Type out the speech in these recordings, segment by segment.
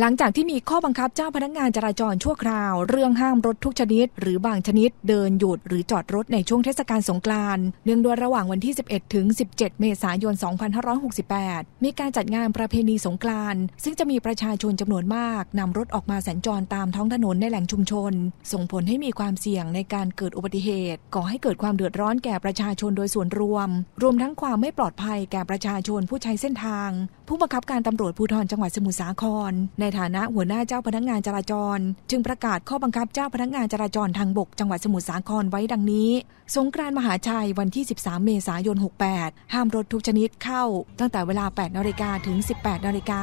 หลังจากที่มีข้อบังคับเจ้าพนักงานจราจรชั่วคราว เรื่องห้ามรถทุกชนิด หรือบางชนิดเดินหยุดหรือจอดรถในช่วงเทศกาลสงกรานต์เนื่องด้วยระหว่างวันที่ 11 ถึง 17 เมษายน 2568 มีการจัดงานประเพณีสงกรานต์ซึ่งจะมีประชาชนจำนวนมากนำรถออกมาสัญจรตามท้องถนนในแหล่งชุมชน ส่งผลให้มีความเสี่ยงในการเกิดอุบัติเหตุ ก่อให้เกิดความเดือดร้อนแก่ประชาชนโดยส่วนรวม รวมทั้งความไม่ปลอดภัยแก่ประชาชนผู้ใช้เส้นทาง ผู้บังคับการตำรวจภูธรจังหวัดสมุทรสาครในฐานะหัวหน้าเจ้าพนักงานจราจร จึงประกาศข้อบังคับเจ้าพนักงานจราจรทางบกจังหวัดสมุทรสาครไว้ดังนี้ สงกรานต์มหาชัยวันที่ 13 เมษายน 68 ห้ามรถทุกชนิดเข้า ตั้งแต่เวลา 8นาฬิกาถึง 18นาฬิกา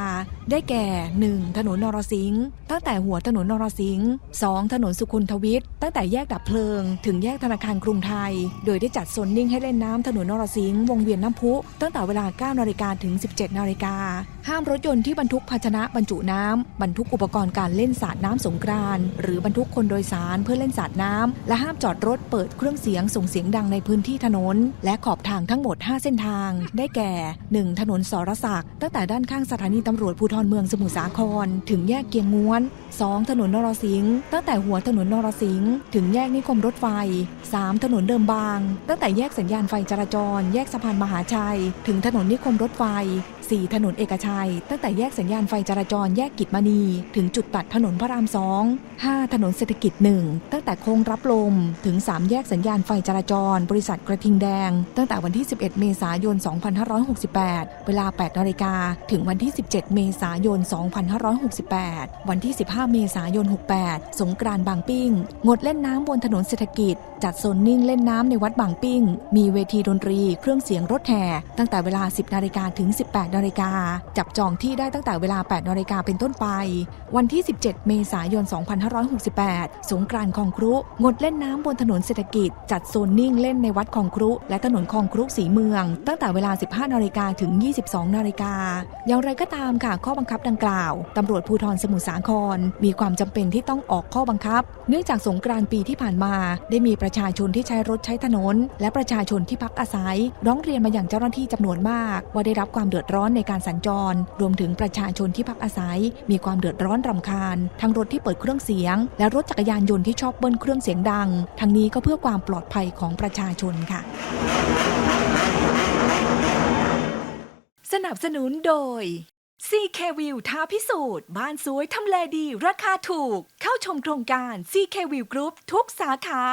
ได้แก่ 1. ถนนนรสิงห์ตั้งแต่หัวถนนนรสิงห์ 2. ถนนสุขุนทวิทตั้งแต่แยกดับเพลิง ถึงแยกธนาคารกรุงไทย โดยได้จัดโซนนิ่งให้เล่นน้ำถนนนรสิงห์วงเวียนน้ำพุ ตั้งแต่เวลา 9นาฬิกาถึง 17นาฬิกาห้ามรถยนต์ที่บรรทุกภาชนะบรรจุน้ำบรรทุกอุปกรณ์การเล่นสาดน้ำสงกรานหรือบรรทุกคนโดยสารเพื่อเล่นสาดน้ำและห้ามจอดรถเปิดเครื่องเสียงส่งเสียงดังในพื้นที่ถนน และขอบทางทั้งหมด 5 เส้นทาง ได้แก่ 1. ถนนสรศักดิ์ตั้งแต่ด้านข้างสถานีตำรวจภูธรเมืองสมุทรสาคร ถึงแยกเกียงง้วน 2. ถนนนรสิงห์ตั้งแต่หัวถนนนรสิงห์ถึงแยกนิคมรถไฟ 3. ถนนเดิมบาง ตั้งแต่แยกสัญญาณไฟจราจร แยกสะพานมหาชัย ถึงถนนนิคมรถไฟ 4. ถนนเอกชัย ตั้งแต่แยกสัญญาณไฟจราจรแยกกิจมณี ถึงจุดตัดถนนพระราม2 5. ถนนเศรษฐกิจ1ตั้งแต่โค้งรับลม ถึง 3 แยกสัญญาณไฟจราจร บริษัทกระทิงแดง ตั้งแต่วันที่ 11 เมษายน 2568 เวลา 8 นาฬิกา ถึงวันที่ 17 เมษายน 2568 วันที่ 15 เมษายน 68 สงกรานบางปิ้ง งดเล่นน้ำบนถนนเศรษฐกิจ จัดโซนนิ่งเล่นน้ำในวัดบางปิ้ง มีเวทีดนตรี เครื่องเสียงรถแห่ตั้งแต่เวลา 10 นาฬิกาถึง 18 นาฬิกา จับจองที่ได้ตั้งแต่เวลา 8 นาฬิกาเป็นต้นไป วันที่ 17 เมษายน 2568 สงกรานต์คลองครุ งดเล่นน้ำบนถนนเศรษฐกิจ จัดโซนนิ่งเล่นในวัดคลองครุ และถนนคลองครุสีเมือง ตั้งแต่เวลา 15 นาฬิกาถึง 22 นาฬิกา อย่างไรก็ตามค่ะ ข้อบังคับดังกล่าว ตำรวจภูธรสมุทรสาคร มีความจำเป็นที่ต้องออกข้อบังคับ เนื่องจากสงกรานต์ปีที่ผ่านมา ได้มีประชาชนที่ใช้รถใช้ถนน และประชาชนที่พักอาศัย ร้องเรียนมาอย่างเจ้าหน้าที่จำนวนมาก ว่าได้รับความเดือดร้อนในการสัญจร รวมถึงประชาชนที่พักอาศัยมีความเดือดร้อนรำคาญ ทั้งรถที่เปิดเครื่องเสียง และรถจักรยานยนต์ที่ชอบเบิ้ลเครื่องเสียงดัง ทั้งนี้ก็เพื่อความปลอดภัยของประชาชนค่ะ สนับสนุนโดย CK View ท้าพิสูจน์ บ้านสวยทำเลดี ราคาถูก เข้าชมโครงการ CK View Group ทุกสาขา